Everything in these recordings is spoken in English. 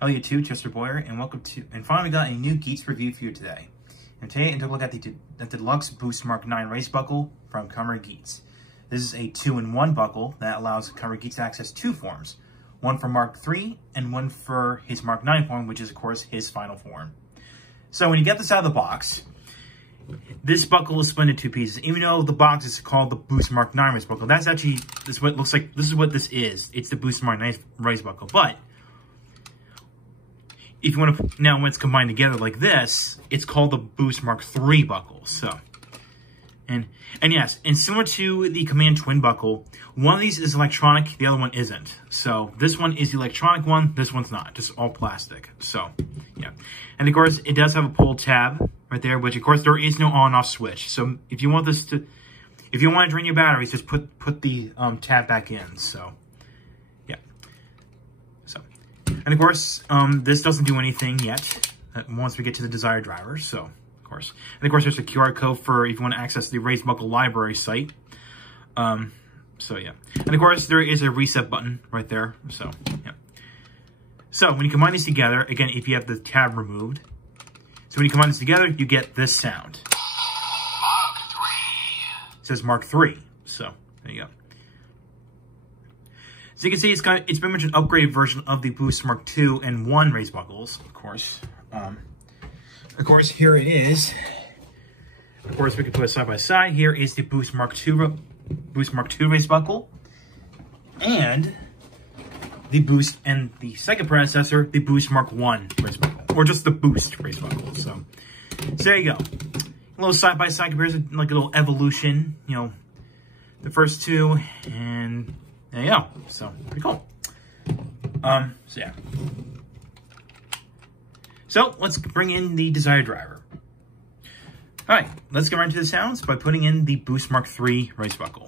Elliot 2, Chester Boyer, and welcome to, and finally got a new Geats review for you today. And today I took a look at the Deluxe Boost Mk.IX race buckle from Kamen Geats. This is a 2-in-1 buckle that allows Kamen Geats to access two forms, one for Mark III and one for his Mk.IX form, which is of course his final form. So when you get this out of the box, this buckle is split into two pieces. Even though the box is called the Boost Mk.IX race buckle, that's actually, this is what it looks like. This is what this is. It's the Boost Mk.IX race buckle. But if you want to, now when it's combined together like this, it's called the Boost Mark III buckle. So, and yes, and similar to the Kamen twin buckle, one of these is electronic, the other one isn't. So this one is the electronic one, this one's not, just all plastic. So, yeah. And of course, it does have a pull tab right there, which of course there is no on off switch. So if you want this to, if you want to drain your batteries, just put the tab back in. So, yeah. So, and of course, this doesn't do anything yet once we get to the desired driver. So, of course, and of course, there's a QR code for if you want to access the Race Buckle Library site. So yeah, and of course, there is a reset button right there. So yeah. So when you combine these together, again, if you have the tab removed, so when you combine this together, you get this sound. Mark III. It says Mark III. So there you go. So you can see it's pretty much an upgraded version of the Boost Mark II and 1 race buckles, of course. Of course, here it is. Of course, we can put it side by side. Here is the Boost Mark II race buckle, and the Boost, and the second predecessor, the Boost Mark I race buckle, or just the Boost race buckle. So there you go. A little side by side comparison, like a little evolution. You know, the first two, and there you go. So pretty cool. So yeah. So let's bring in the desired driver. All right, let's get right into the sounds by putting in the Boost Mark III race buckle.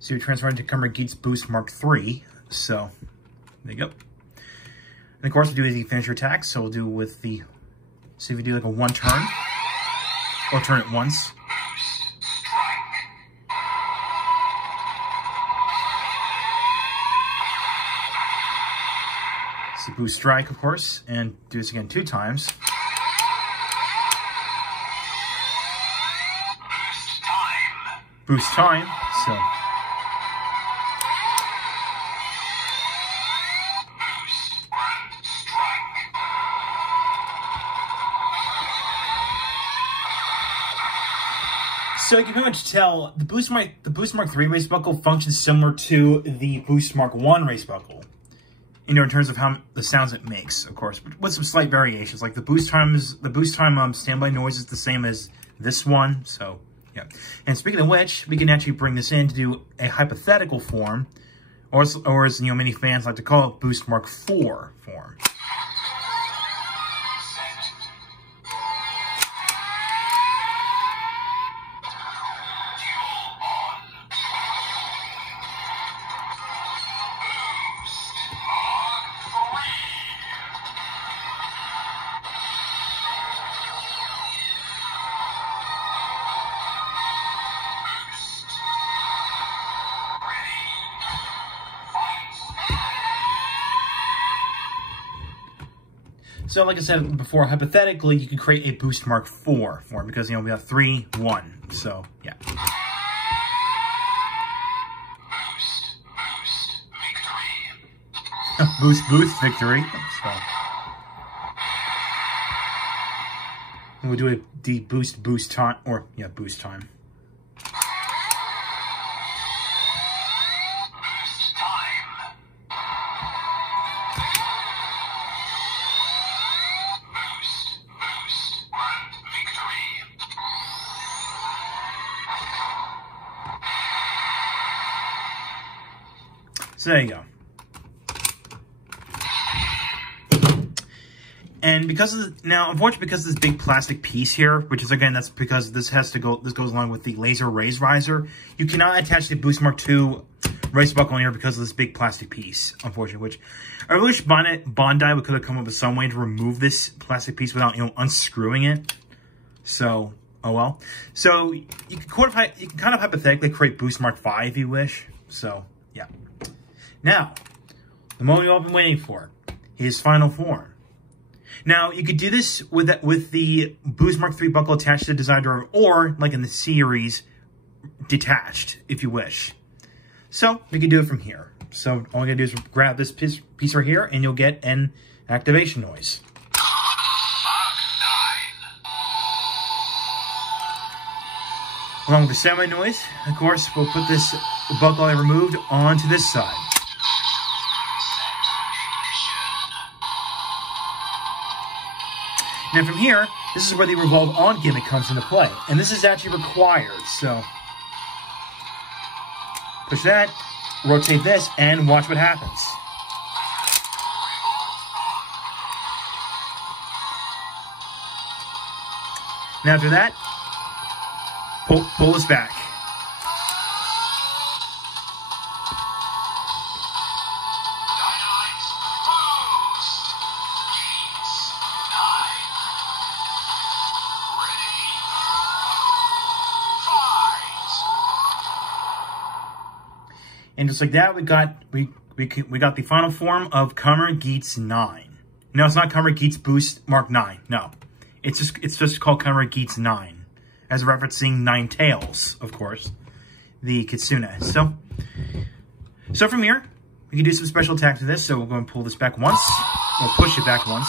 So you're transferring to Kamen Geats Boost Mark III. So there you go. And of course, we'll do the finisher attack. So we'll do with the, so if you do like a one turn, or turn it once. So boost strike, of course, and do this again 2 times. Boost time. So. So you can pretty much tell the Boost Mark III race buckle functions similar to the Boost Mark I race buckle, in terms of how the sounds it makes, of course, but with some slight variations. Like the boost time standby noise is the same as this one. So yeah. And speaking of which, we can actually bring this in to do a hypothetical form, or as many fans like to call it, Boost Mark IV form. So, like I said before, hypothetically, you could create a Boost Mark IV form because, we have 3, 1. So, yeah. Boost victory. So, we'll do the boost time, or, yeah, boost time. So there you go. And because of now, unfortunately, because of this big plastic piece here, which is again, that's because this goes along with the laser raise riser. You cannot attach the Boost Mark II race buckle in here because of this big plastic piece, unfortunately. Which I really wish Bondi could have come up with some way to remove this plastic piece without, you know, unscrewing it. So, oh well. So you can kind of hypothetically create Boost Mark V if you wish. So yeah. Now, the moment you've all been waiting for, his final form. Now, you could do this with the Boost Mark III buckle attached to the design driver, or, like in the series, detached, if you wish. So, we can do it from here. So, all you gotta do is grab this piece right here, and you'll get an activation noise. Along with the semi noise, of course, we'll put this buckle I removed onto this side. Now from here, this is where the revolve on gimmick comes into play. And this is actually required, so push that, rotate this, and watch what happens. Now after that, pull this back. And just like that, we got the final form of Kamen Geats 9. No, it's not Kamen Geats Boost Mark 9. No, it's just called Kamen Geats 9, as referencing Nine Tails, of course, the Kitsune. So from here, we can do some special attacks to this. So we're going to pull this back once. We'll push it back once.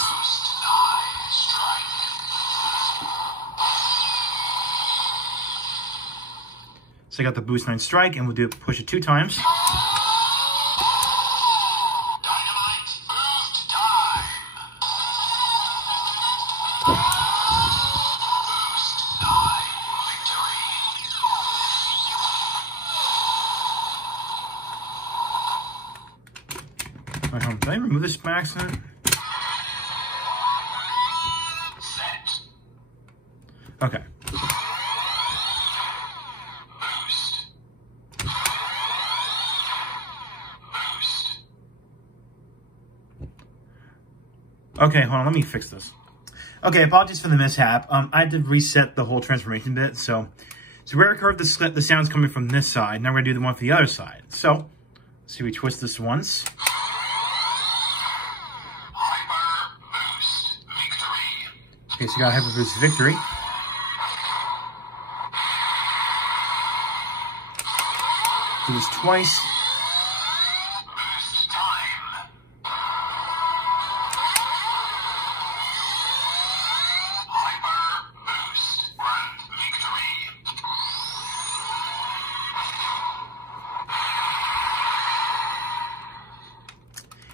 So I got the Boost 9 Strike, and we'll push it 2 times. Wait, did I remove this by accident? Okay. Okay, hold on, let me fix this. Okay, apologies for the mishap. I had to reset the whole transformation bit, so where I curved the sound's coming from this side. Now we're gonna do the one for the other side. So, let's see, we twist this once. Okay, so you got Hyper Boost Victory. Do this twice.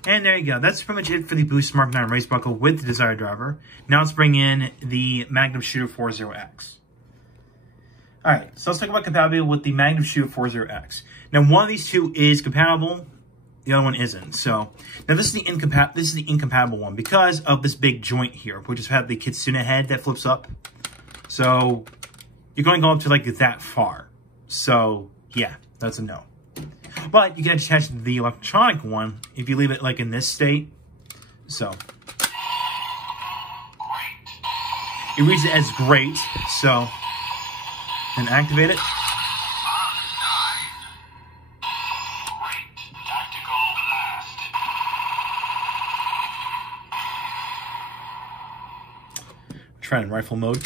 And there you go. That's pretty much it for the Boost Mark 9 race buckle with the desired driver. Now let's bring in the Magnum Shooter 40X. Alright, so let's talk about compatibility with the Magnum Shooter 40X. Now one of these two is compatible, the other one isn't. So now this is the incompatible one because of this big joint here, which is have the Kitsune head that flips up. So you're going to go up to like that far. So yeah, that's a no. But you can attach the electronic one if you leave it like in this state. So it reads it as great. So then activate it. Try in rifle mode.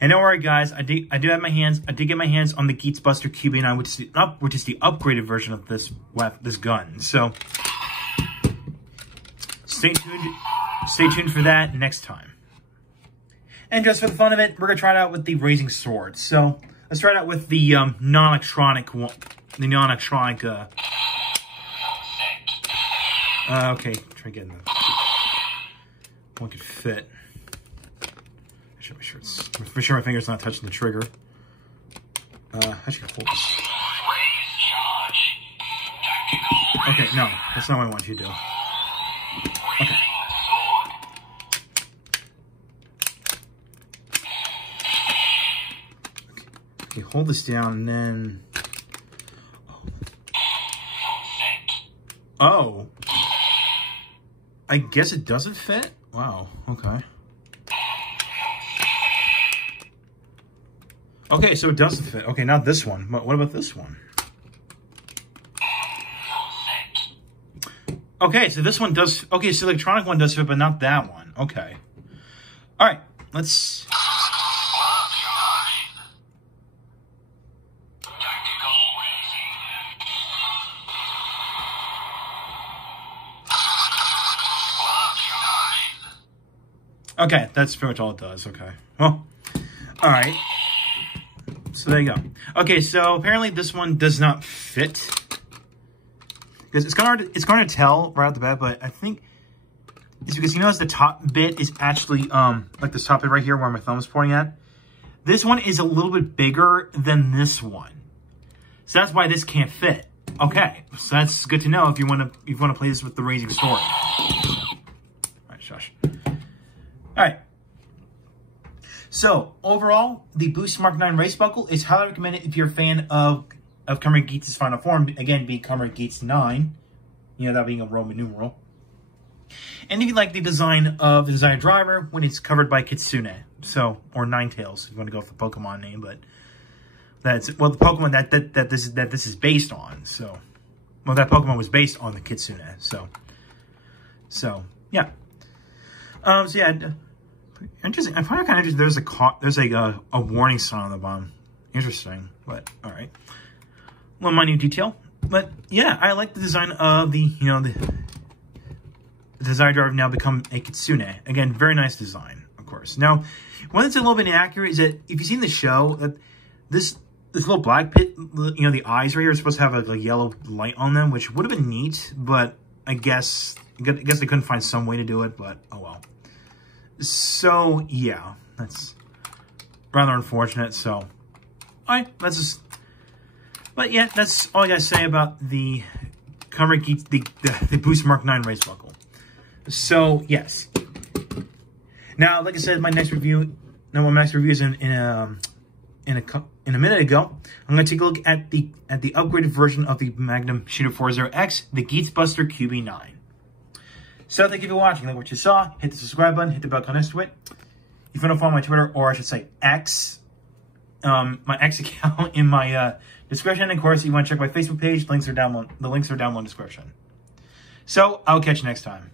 And don't worry, guys. I did get my hands on the Geats Buster QB9, which is the upgraded version of this gun. So stay tuned for that next time. And just for the fun of it, we're gonna try it out with the Raising Sword. So let's try it out with the non-electronic one. The non-electronic. Okay, try getting that. One could fit. should make sure my finger's not touching the trigger. I should hold this. Okay, no, that's not what I want you to do. Okay. Okay, hold this down and then... Oh. I guess it doesn't fit? Wow, okay. Okay, so it doesn't fit. Okay, not this one. But what about this one? Okay, so this one does... Okay, so the electronic one does fit, but not that one. Okay. All right, let's... Okay, that's pretty much all it does. Okay. Well, all right. So there you go. Okay, so apparently this one does not fit. Because it's kind of hard to tell right off the bat, but I think it's because you notice the top bit is actually like this top bit right here where my thumb is pointing at. This one is a little bit bigger than this one. So that's why this can't fit. Okay, so that's good to know if you want to play this with the Raising Story. All right, shush. All right. So overall, the Boost Mk.IX race buckle is highly recommended if you're a fan of Kamen Geats' final form. Again, being Kamen Geats 9. You know, that being a Roman numeral. And if you like the design of the Desire Driver when it's covered by Kitsune. So, or Ninetales, if you want to go for the Pokemon name, but that's, well, the Pokemon that this is based on. So, well, that Pokemon was based on the Kitsune. So yeah. So yeah, interesting. I find it kind of interesting. There's a warning sign on the bottom. Interesting, but all right. Well, minute detail, but yeah, I like the design of the the Desire Driver now become a Kitsune. Again, very nice design, of course. Now, one that's a little bit inaccurate is that if you've seen the show, that this little black pit, the eyes right here are supposed to have a yellow light on them, which would have been neat, but I guess they couldn't find some way to do it. But oh well. So yeah, that's rather unfortunate. So, all right, let's just. But yeah, that's all I gotta say about the Kamen Geats, the Boost Mk.IX race buckle. So yes. Now, like I said, my next review is in a minute ago. I'm gonna take a look at the upgraded version of the Magnum Shooter 40X, the Geats Buster QB9. So thank you for watching. Like what you saw, hit the subscribe button, hit the bell icon next to it. If you want to follow my Twitter, or I should say X, my X account in my description. And of course, if you want to check my Facebook page, the links are down below in the description. So I'll catch you next time.